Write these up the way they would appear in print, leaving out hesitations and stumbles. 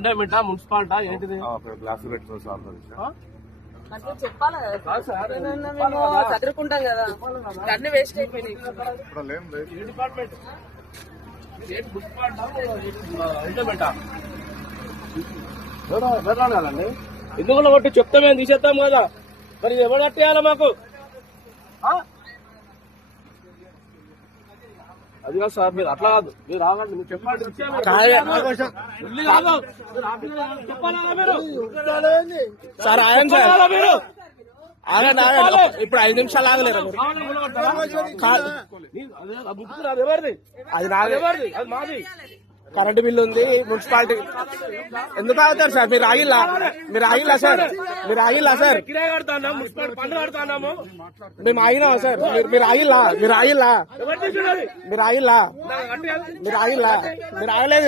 ఇండమిటా మున్సిపాలిటా ఏంటిది? గ్లాస్ పెట్టుకోవాలి సార్ అంటే చెప్పాలి కదా సార్, మేము చదువుకుంటాం కదా, అన్ని వేస్ట్ అయిపోయినాయి. ఏ డిపార్ట్మెంట్? మున్సిపాలిటా ఇండమిటా? కదండి ఎందుకు కొట్టి చెప్తే మేము తీసేస్తాం కదా, మరి ఎవరు కట్టేయాలి మాకు? అది కాదు సార్, మీరు అట్లా కాదు, మీరు రావండి, మీరు చెప్పండి. సార్ ఆగండి సార్, మీరు ఆగండి ఆగండి, ఇప్పుడు 5 నిమిషాలు ఆగలేరు. అది ఎవరిది? అది నాది, అది మాది. కరెంటు బిల్లు ఉంది, మున్సిపాలిటీ. ఎందుకు ఆగుతారు సార్? మీరు ఆగిల్లా సార్? మీరు ఆగిల్లా సార్? కిరాయి కడతాన్నాం, మున్సిపాలిటీ పన్ను కడతాన్నాము. మేము ఆగినావా సార్? మీరు ఆగిల్లా? మీరు ఆగలేదు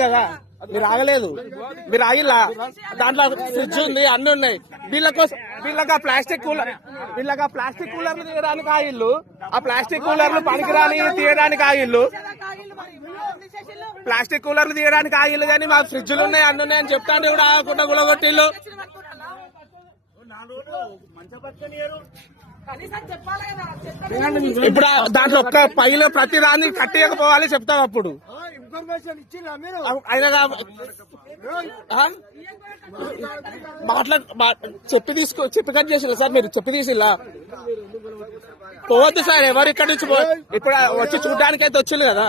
కదా, మీరు ఆగిల్లా? దాంట్లో ఫ్రిడ్జ్ ఉంది, అన్ని ఉన్నాయి. వీళ్ళకి ప్లాస్టిక్ కూలర్లు తీయడానికి ఆగిల్లు, ఆ ప్లాస్టిక్ కూలర్లు పనికిరాని తీయడానికి ఆగిల్లు, ప్లాస్టిక్ కూలర్లు తీయడానికి ఆగిల్లు. కానీ మా ఫ్రిడ్జ్లు ఉన్నాయి, అన్ని ఉన్నాయని చెప్తాను కూడా ఆగకుండా గులగొట్టిల్లు. ఇప్పుడు దాంట్లో ఒక్క పైలో ప్రతి దాన్ని కట్టేయకపోవాలి చెప్తాం. అప్పుడు ఆయన చెప్పి కట్ చేసిల్లా సార్? మీరు చెప్పి తీసిల్లా? పోవద్దు సార్, ఎవరు ఇక్కడ నుంచి ఇప్పుడు వచ్చి చూడడానికి అయితే వచ్చింది కదా,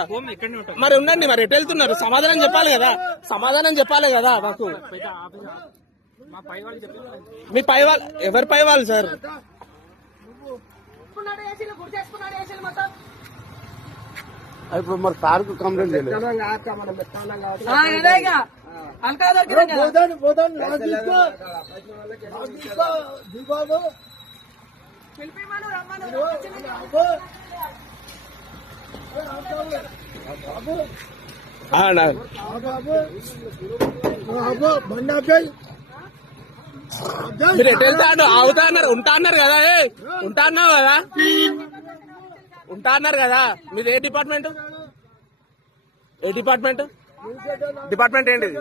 మరి ఉండండి. మరి ఎటు వెళ్తున్నారు? సమాధానం చెప్పాలి కదా మాకు. మీ పై వాళ్ళు ఎవరి పై వాళ్ళు సార్? ఇప్పుడు మరి సార్కు కంప్లైంట్ చేయలేదు. మీరు ఎటు వెళ్తాడు? అవుతా అన్నారు, ఉంటా అన్నారు కదా. మీది ఏ డిపార్ట్మెంట్? డిపార్ట్మెంట్ ఏంటిది?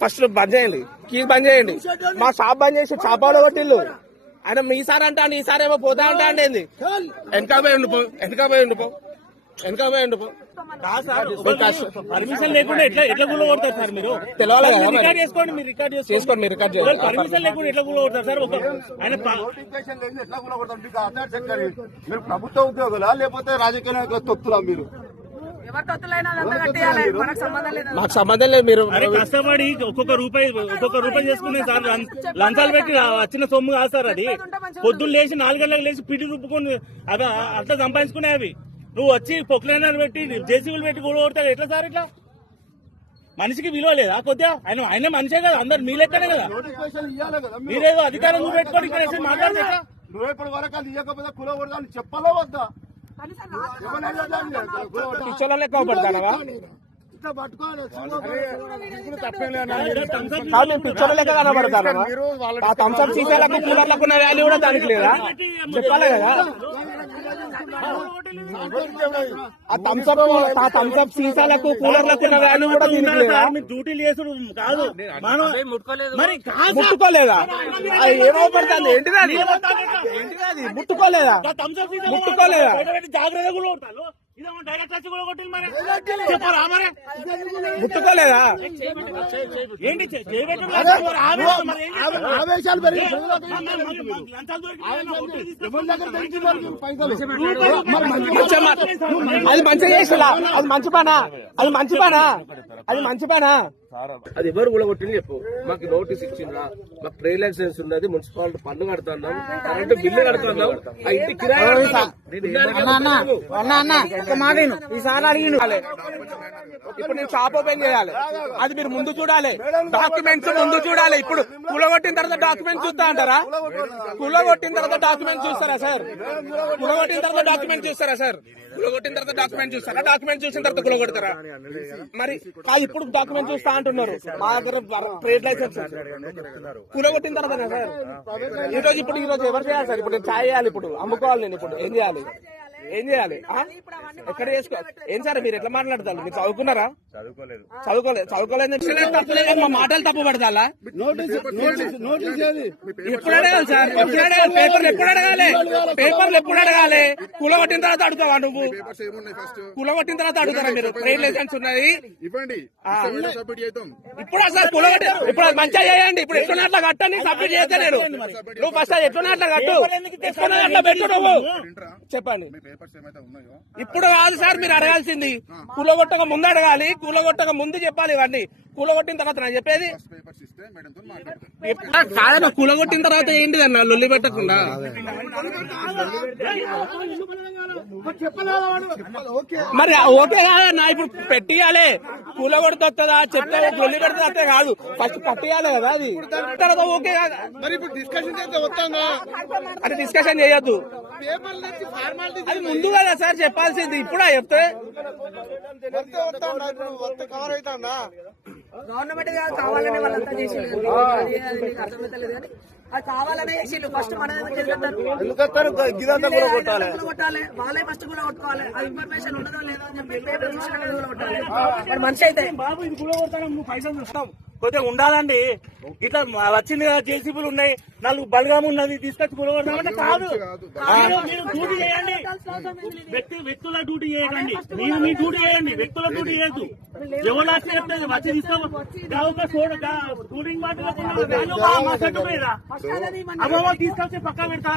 ఫస్ట్ బంద్ చేయండి, కీ బంద్ చేయండి. మా షాప్ బంద్ చేసి షాపాలో కొట్టిల్లు. ఆయన మీ సార్ అంటాను, ఈ సార్ ఏమో పోతా ఉంటా అంటే ఏంది? వెనక పోయి ఉండిపో. పర్మిషన్ లేకుండా ఎట్లా గుల్ల కొడతారు సార్? మీరు తెలవాలి కదా, రికార్డ్ చేసుకోండి, మీరు రికార్డ్ చేసుకోండి. మీరు రికార్డ్ చేయాలి. పర్మిషన్ లేకుండా ఎట్లా గుల్ల కొడతారు సార్? ఆయన మీరు ప్రభుత్వ ఉద్యోగులా లేకపోతే రాజకీయ నాయకుల తొత్తులా? మీరు మాకు సంబంధం లేదు. మీరు కష్టపడి ఒక్కొక్క రూపాయి చేసుకునే సార్, లంచాలు పెట్టి వచ్చిన సొమ్ము కాదు సార్ అది. పొద్దున్న లేచి 4 గంటలకు లేచి పిడి రుబ్బుకొని అవి అట్లా సంపాదించుకునే అవి. నువ్వు వచ్చి పొక్లైనర్ పెట్టి జేసీబీలు పెట్టి కూడా కొడతాడు ఎట్లా సార్? ఇట్లా మనిషికి విలువ లేదా కొద్దిగా? ఆయన మనిషే కదా, అందరు మీ లెక్కనే కదా. మీరేదో అధికారం పెట్టుకోండి, ఇక్కడ మాట్లాడితే ఎట్లా? నువ్వు ఇప్పటి వరకు అది ఇవ్వకపోతే కుల కొడదాన్ని చెప్పాలో వద్దా? పిచ్చోళ్ళ లెక్క పడతానవా? మేము పిచ్చోళ్ళ లెక్క కనబడతానవా? ఆ థమ్స్అప్ సీసాలకు కూలర్లకు ఉన్న వాల్యూ కూడా దానికి లేదా? చెప్పాలి కదా. ఆ థమ్స్అప్ సీసాలకు కూలర్లకు ఉన్న వాల్యూ కూడా దీనికి లేదా? డ్యూటీలు చేసుడు కాదు, ముట్టుకోలేదా? అది ఏమవుపడుతుంది? ఏంటిది అది? ముట్టుకోలేదా? జాగ్రత్తగా కూడా కొట్టాలి. ముట్టుకోలేదా? ఏంటి ఆవేశాలు అది మంచిగా చేసిలా? అది మంచి పనా? అది ఎవరు కూలగొట్టింది చెప్పు. మాకు నోటీస్ ఇచ్చిందా? మాకు ట్రేడ్ లైసెన్స్ ఉన్నది, మున్సిపాలిటీ పన్ను కడుతున్నాం, కరెంటు బిల్లు కడుతున్నాం, ఆ ఇంటి కిరాయి ఈసారి అడిగిన ఇప్పుడు నేను షాప్ ఓపెన్ చేయాలి, అది మీరు ముందు చూడాలి, డాక్యుమెంట్స్ ముందు చూడాలి. ఇప్పుడు కూలగొట్టిన తర్వాత డాక్యుమెంట్ చూస్తా అంటారా? కూలగొట్టిన తర్వాత డాక్యుమెంట్ చూస్తారా సార్? డాక్యుమెంట్ చూస్తారా? డాక్యుమెంట్ చూసిన తర్వాత కూలగొడతారా? మరి ఇప్పుడు డాక్యుమెంట్ చూస్తా అంటున్నారు. మా దగ్గర ట్రేడ్ లైసెన్స్ కూలగొట్టిన తర్వాత సార్. ఈ రోజు ఎవరు చేయాలి సార్? ఇప్పుడు నేను ఛాయ్ చేయాలి, ఇప్పుడు అమ్ముకోవాలి, నేను ఇప్పుడు ఏం చేయాలి? ఏం చేయాలి ఎక్కడ చేసుకో ఏం సార్ మీరు ఎట్లా మాట్లాడతారు మీరు చదువుకున్నారా చదువుకోలేదు మా మాటలు తప్పు పడతాలా ఎప్పుడు అడగాలి సార్ ఎప్పుడు అడగాలి పేపర్లు ఎప్పుడు అడగాలి కూలగొట్టిన తర్వాత అడుగుతావా నువ్వు కూలగొట్టిన తర్వాత అడుగుతారా మీరు ట్రైన్ లైసెన్స్ ఉన్నది ఇప్పుడు అసలు కూలగొట్టి ఇప్పుడు అది మంచిగా చేయండి ఇప్పుడు ఎట్లా అట్లా కట్టని సబ్మిట్ చేస్తే నేను నువ్వు ఫస్ట్ ఎట్లా అట్లా కట్టు ఎట్లా అట్లా పెట్టు నువ్వు చెప్పండి ఇప్పుడు కాదు సార్ మీరు అడగాల్సింది కూలగొట్టక ముందు అడగాలి కూలగొట్టక ముందు చెప్పాలి ఇవన్నీ కూలగొట్టిన తర్వాత నేను చెప్పేది కాదమ్మా కూలగొట్టిన తర్వాత ఏంటిది అన్న లొల్లి పెట్టకుండా మరి ఓకే కాదన్నా ఇప్పుడు పెట్టియాలి కూలగొడితే వస్తుందా చెప్తే లొల్లి పెడితే వస్తే కాదు ఫస్ట్ కట్టియాలి కదా అది తర్వాత ఓకే కాదు మరి ఇప్పుడు డిస్కషన్ చేస్తే వస్తుందా? అది డిస్కషన్ చేయొద్దు అది ముందు కదా సార్ చెప్పాల్సింది ఇప్పుడా చెప్తే కవర్ అవుతుందా? గవర్నమెంట్ కావాలనే వాళ్ళంతా చేసిండు అర్థమవుతలేదు కానీ అది కావాలనే చేసిండు ఫస్ట్ మన కొట్టాలి వాళ్ళే ఫస్ట్ కూడా కొట్టుకోవాలి ఆ ఇన్ఫర్మేషన్ ఉండదో లేదో అని చెప్పి పేపర్ కూడా కొట్టాలి మరి మనిషి అయితే బాబు ఇది కూడా కొడతాను నువ్వు పైసలు చూస్తావు కొద్దిగా ఉండాలండి ఇట్లా వచ్చింది కదా జేసీబీలు ఉన్నాయి 4 బలగాము ఉన్నది తీసుకొచ్చి కూలగొడతామంటే కాదు మీరు డ్యూటీ చేయండి వ్యక్తుల డ్యూటీ చేయకండి మీరు మీ డ్యూటీ చేయండి వ్యక్తుల డ్యూటీ చేయొద్దు ఎవరు వచ్చి చెప్తే వచ్చి తీసుకో టూరింగ్ మాట తీసుకొచ్చి పక్క పెడతా